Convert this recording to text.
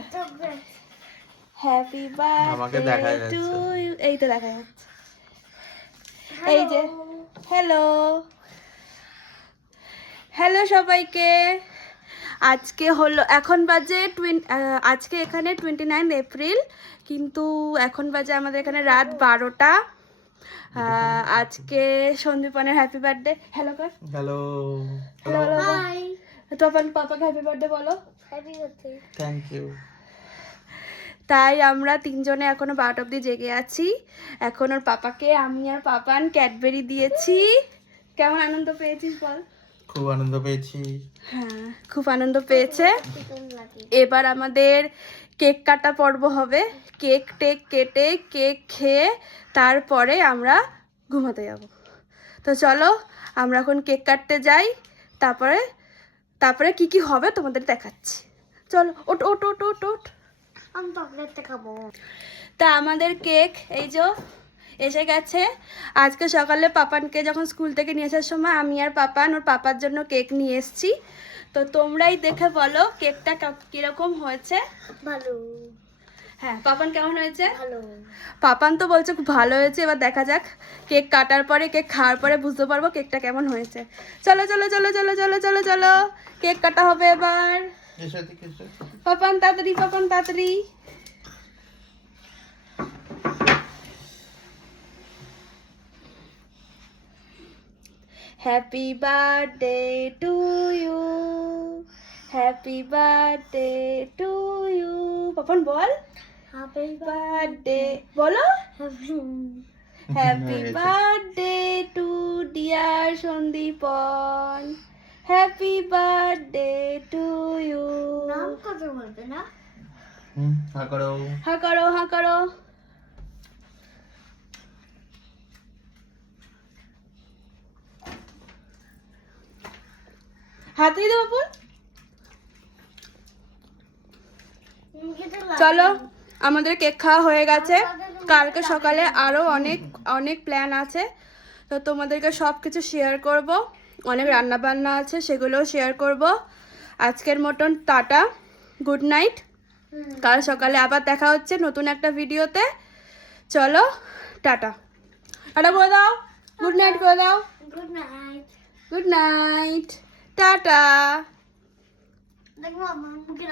এটা happy birthday to you. এই তো দেখা যাচ্ছে, এই যে হ্যালো হ্যালো সবাইকে। আজকে হলো, এখন বাজে আজকে এখানে 29 এপ্রিল, কিন্তু এখন বাজে আমাদের এখানে রাত 12টা। আজকে সন্দীপনের হ্যাপি বার্থডে। হ্যালো কর, হ্যালো হ্যালো হ্যালো হাই। তখন পাপাকে হ্যাপি বার্থডে বলো। Happy birthday. Thank you. তাই আমরা তিনজনে এখনো 12টা অবধি জেগে আছি। এখন ওর পাপাকে আমি আর পাপান ক্যাডবেরি দিয়েছি। কেমন আনন্দ পেয়েছিস বল? খুব আনন্দ পেয়েছি। হ্যাঁ, খুব আনন্দ পেয়েছে। এবার আমাদের কেক কাটা পর্ব হবে। কেক টেক কেটে কেক খেয়ে তারপরে আমরা ঘুমাতে যাব। তো চলো আমরা এখন কেক কাটতে যাই, তারপরে তারপরে কি কি হবে তোমাদের দেখাচ্ছি। চলো ওট ওট ওট ওট ওট। আমি চকলেটটা খাবো। তা আমাদের কেক এই যে এসে গেছে। আজকে সকালে পাপানকে যখন স্কুল থেকে নিয়ে আসার সময় আমি আর পাপান ওর পাপার জন্য কেক নিয়ে এসেছি। তো তোমরাই দেখে বলো কেকটা কিরকম হয়েছে। ভালো। হ্যাঁ, পাপান কেমন হয়েছে? ভালো। পাপান তো বলছে খুব ভালো হয়েছে। এবার দেখা যাক কেক কাটার পরে, কেক খাওয়ার পরে বুঝতে পারবো কেকটা কেমন হয়েছে। চলো চলো চলো চলো চলো চলো চলো, কেক কাটা হবে এবার। পাপান তাড়াতাড়ি, পাপান তাড়াতাড়ি। Happy birthday to you, happy birthday to you. Papan বল হ্যাপি বার্থডে বলো। Happy birthday to dear Sandipan, happy birthday to you. নাম কত বলবে না? হ্যাঁ করো। হ্যাঁ করো, হ্যাঁ করো। হাতে দিতে বাপুন। চলো আমাদের কেক খাওয়া হয়ে গেছে। কালকে সকালে আরও অনেক অনেক প্ল্যান আছে, তো তোমাদেরকে সব কিছু শেয়ার করব। অনেক রান্না বান্না আছে, সেগুলোও শেয়ার করব। আজকের মতন টাটা, গুড নাইট। কাল সকালে আবার দেখা হচ্ছে নতুন একটা ভিডিওতে। চলো টাটা, টাটা করে দাও, গুড নাইট করে দাও। Good night. Good night, tata. দেখো আমার মুখে